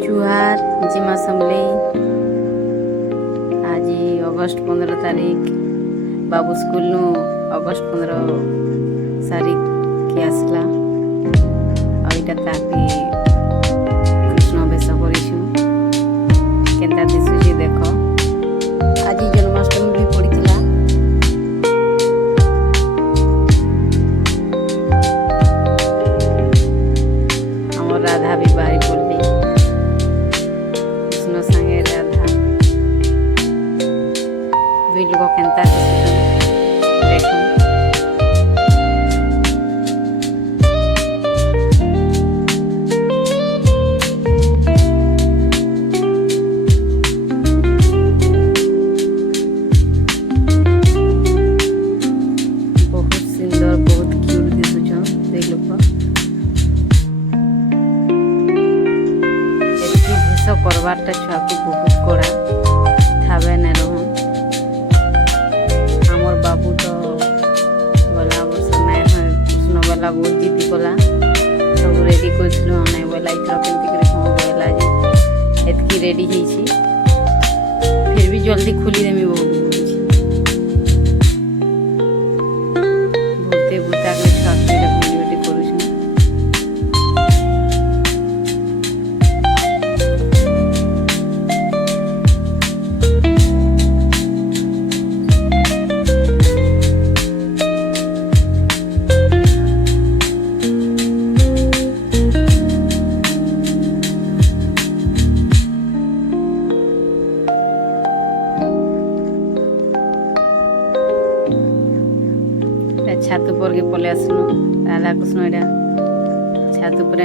जुहार जिमा समलेई। आज अगस्ट 15 तारीख बाबू स्कूल नु अगस्ट 15 तारीख के आसला और इटा ताकि कृष्ण बेस करिछु केनता दिसुची देखो। आज जन्माष्टमी भी पड़ीला। हमर राधा भी बारी पड़ली कृष्ण संगे राधा दुई लोग केनता देखो। बहुत सुंदर बहुत क्यूट दिसुछन दुई लोग। एति भेष करवारटा छुआ को बहुत कड़ा थावे न रहन। हमर बाबू तो गला वर्ष नाय कृष्ण वाला बहुत जीती गला सब रेडी करथिलु नाय वाला इथर केनती करे हम वाला जे एतकी रेडी हेछि फिर भी जल्दी खुली देमी बहुत बहुते बुता के छुआ के वीडियो करूछु। छात ऊपर के पले आसनु राधा कृष्ण एटा छात ऊपर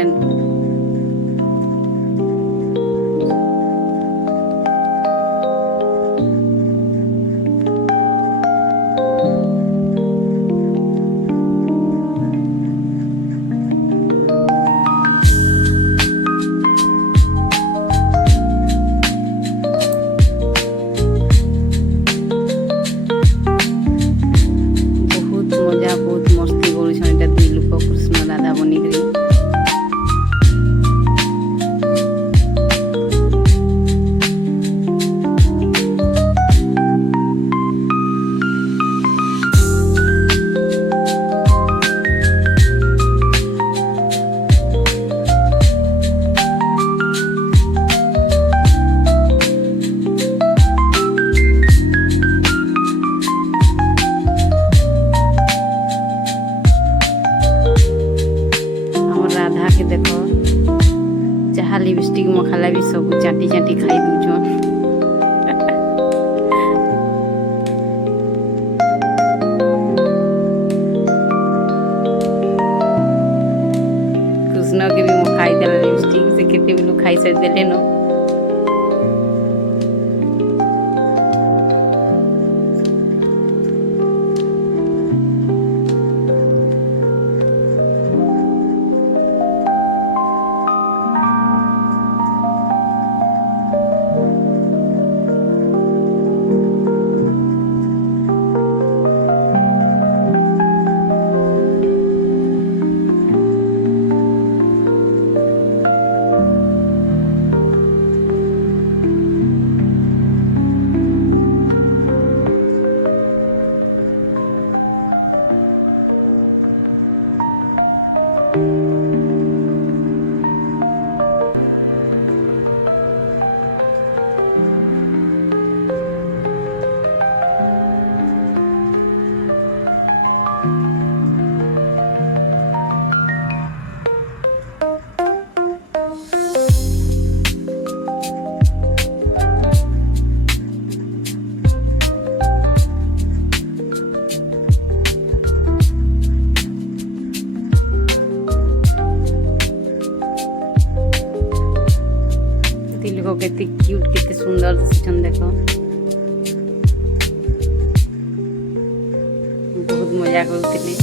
बहुत मस्ती करुछन एटा दुई लोक कृष्ण राधा बनिकरी। राधा के देखो जहा लिपस्टिक मखाला भी सब चाटी चाटी खाई दूछन। कृष्ण के भी मखाई देला लिपस्टिक से केते भी लोग खाई से देले न। केते क्यूट केते सुंदर दिसछन देखो। बहुत मजा करथिले।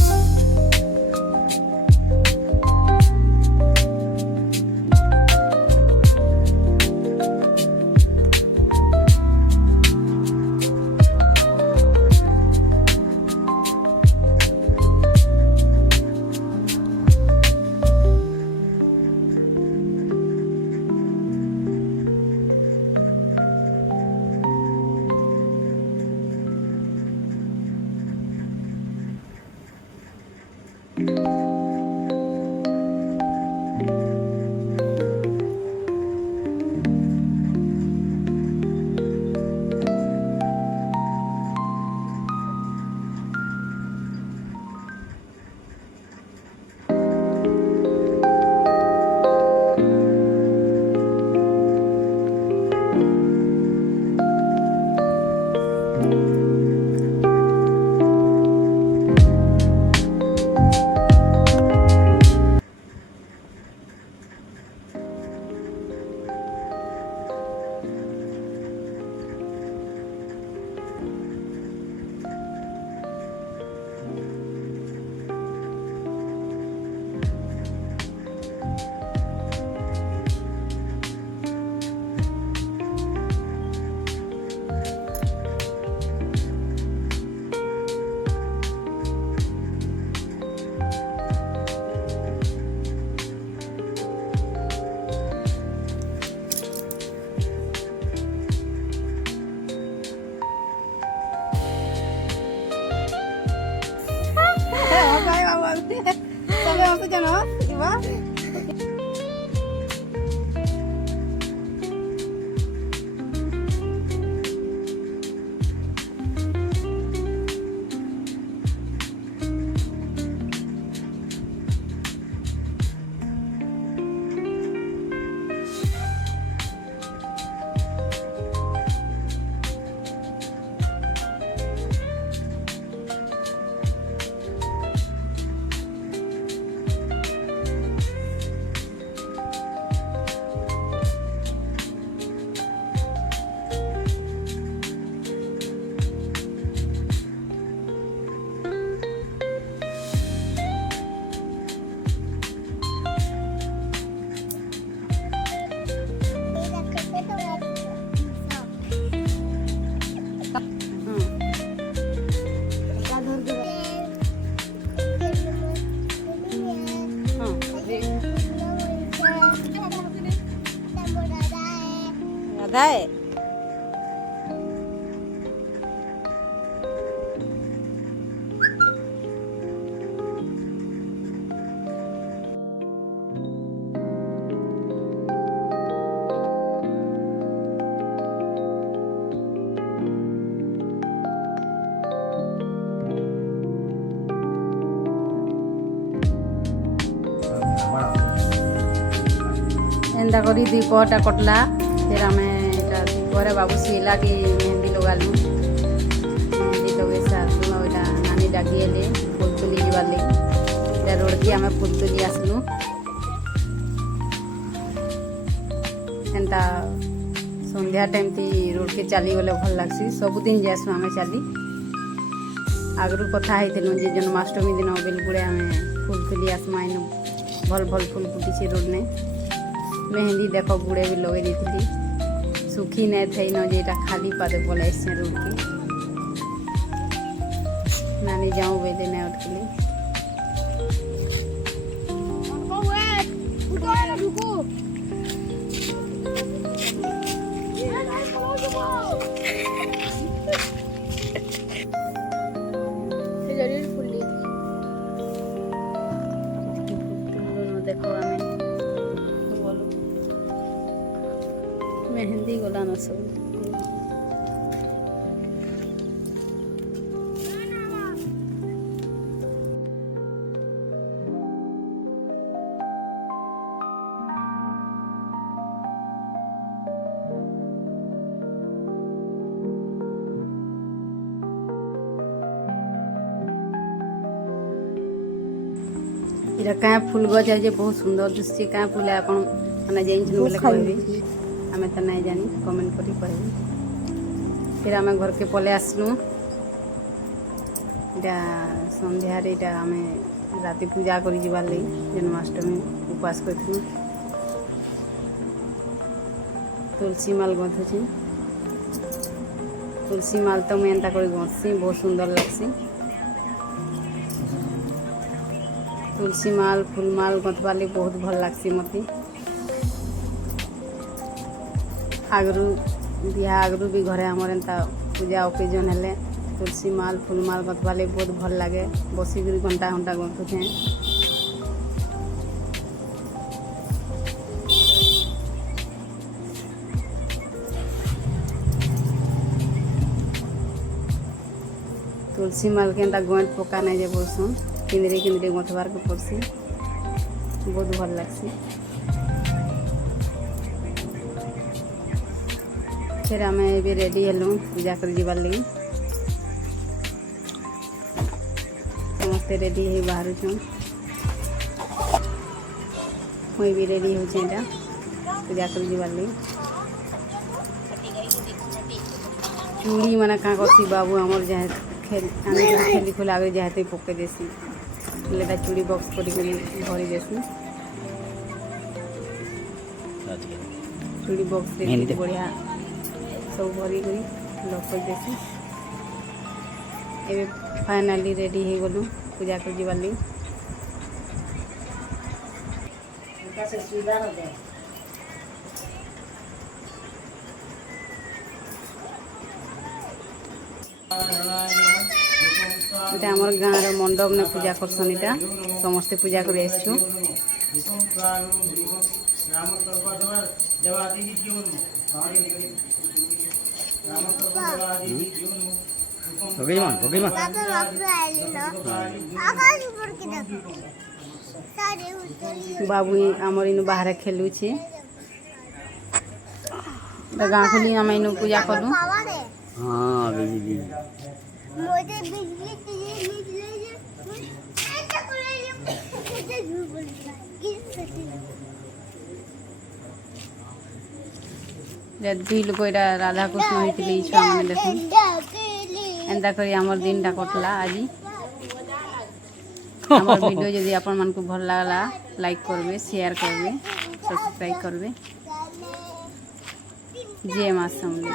सादा है। एंता करी दीपटा कटला फिर आम दीपर बाबू सीला टी मेहंदी लगालु मेहंदी लगे सारू नानी डाकिले फुल तुली जावार लगे रोड की आम फुल तुली आसलु एंता संध्या टाइम ती रोड के चली गले भल लगसी सबुदिन जासु आम चली आगरू कथा होइथिलु जे जन्माष्टमी दिन बेलगुड़े आम फुल तुली आसमा इन भल भल फुल फुटी रोड ने मेहंदी देख गुड़े भी लगे दी सुखी नहीं थे न जेटा खाली पादे पलाई से रोड के नानी जाऊँ बेले नहीं उठली देखो हमें मेहंदी गला न सब इरा क्या फूल गज है बहुत सुंदर दिशे क्या फूल है अपन मैंने जाइन बोले कहबी आम तो नहीं जानी कमेंट करी कहबी फिर आम घर के पले आसलु इटा संध्यार इटा आम राति पूजा करी जीवार लगी जन्माष्टमी उपवास कर तुलसी माल गंथुची तुलसी माल तो मुझे एंता कर गंथसी बहुत सुंदर लगसी तुलसी माल फूल माल गंथवाली बहुत भल लगसी मत आगरू बिहा आगरू भी घरे आमर एंता पूजा ओकेजन हेले तुलसी माल फूल माल गंथवाली बहुत भल लगे बसिक घंटा घंटा गंथुचे तुलसी माल के एंता गंथ पका नहीं जे बोलसन किंदरे किंदरे गंथवार के पड़सी बहुत भल लगसी फिर आम भी रेडी हेलु पूजा कर जीवार लगी समस्ते रेडी है बाहर मुई भी रेडी हो पूजा कर जीवार लगी चूड़ी मैंने क्या करसी बाबू आमर जहाँ खेली खुला जहाँ पके देसी लेटा चूड़ी बॉक्स कर भरी देसी चूड़ी बॉक्स बढ़िया सब भरी लक कर देसी ए फाइनाली रेडी हो गलु पूजा कर जीवार लगी इटा आमर गाँव मंडप ने पूजा करसन इटा समस्ते पूजा कर बाबू आमर इन बाहर खेलुचे गाँ खोली आम इन पूजा कलु हाँ दुई लोग राधा कृष्ण होते छुआ मैंने देख एंता कर आमर दिन टा कटला आज आमर वीडियो जदि आपण मन को भल लागला लाइक करबे शेयर करबे सब्सक्राइब करबे जय मां समलेई।